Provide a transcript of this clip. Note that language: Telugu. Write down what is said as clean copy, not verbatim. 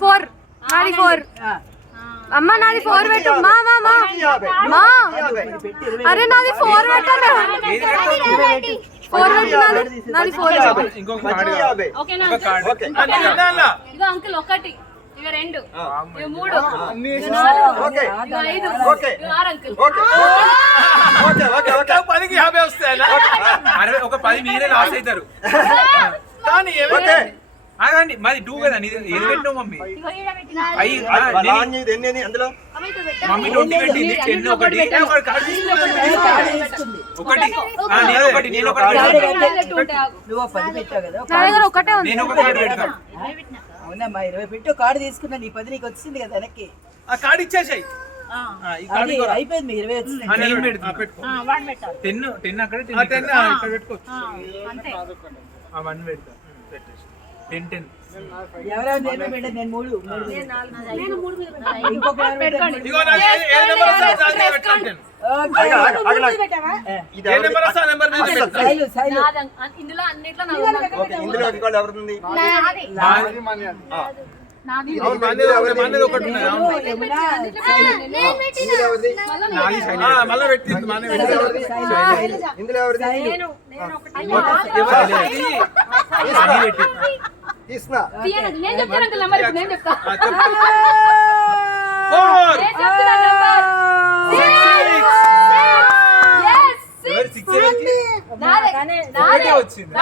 ఫోర్ నాది 4 అమ్మ నాది 4 పెట్టు మా మా మా మా అరే నాది 4 పెట్టాను 4 పెట్టు నాది 4 ఇంకొక కార్డు ఓకేనా ఓకే ఇగో అంకుల్ ఒకటి ఇగ 2 ఇగ 3 ఓకే ఇగ 5 ఓకే ఇగ 6 uncle okay okay okay okay 10కి 50 వస్తాయనా అరే ఒక 10 మీరే లాస్ అవుతారు కానీ ఓకే ఆగండి మాది 2 కదా నీది ఏది పెట్టు మమ్మీ ఇగో ఈడ పెట్టినా లాంజ్ ఇది ఎన్ని అందులో మమ్మీ 20 పెట్టింది 10 ఒకటి ఒకటి కార్డు తీసుకుంది ఒకటి నేను ఒకటి నువ్వు 10 పెట్టావు కదా నా దగ్గర ఒకటే ఉంది నేను ఒక కార్డు పెడతా అవునమ్మా 20 పెట్టు కార్డు తీసుకున్నా నీ 10 నీకు వచ్చింది కదా వెనక్కి ఆ కార్డు ఇచ్చేసాయి ఈ కార్డు కూడా అయిపోయింది మీ 20 వచ్చింది నేను పెడతా పెట్టుకో 1 పెట్టాలి 10 అక్కడ 10 ఇక్కడ పెట్టుకోవచ్చు అంతే ఆ 1 పెడతా పెట్టేసి 10 ఎవరెవరు నేను పెట్టాను నేను 3 నేను 3 మీద పెట్టాలి ఇంకొక ఎవరు పెట్టాను ఇగో నాకు ఏ నెంబర్ వస్తా దాని మీద పెట్టండి ఇది ఏ నెంబర్ వస్తా నెంబర్ మీద పెట్టండి సైలు సైలు ఇందులో అన్నిట్లో నాది ఓకే ఇందులో ఇంకోటి ఎవరిది నాది నాది అవును మనది ఒకటి ఉన్నది అవును ఇందులో ఎవరిది మళ్ళా పెట్టింది మానే పెట్టింది ఇందులో ఎవరిది నేను ఒకటి ఎవరు పెట్టి తీస్నా తీయనది నేను చెప్తాను అంకుల్ నంబర్ ఇప్పుడు నేను చెప్తా 4 నేను చెప్తున్నా నంబర్ 6 ఎవరు 6 నాదే ఒకటే వచ్చింది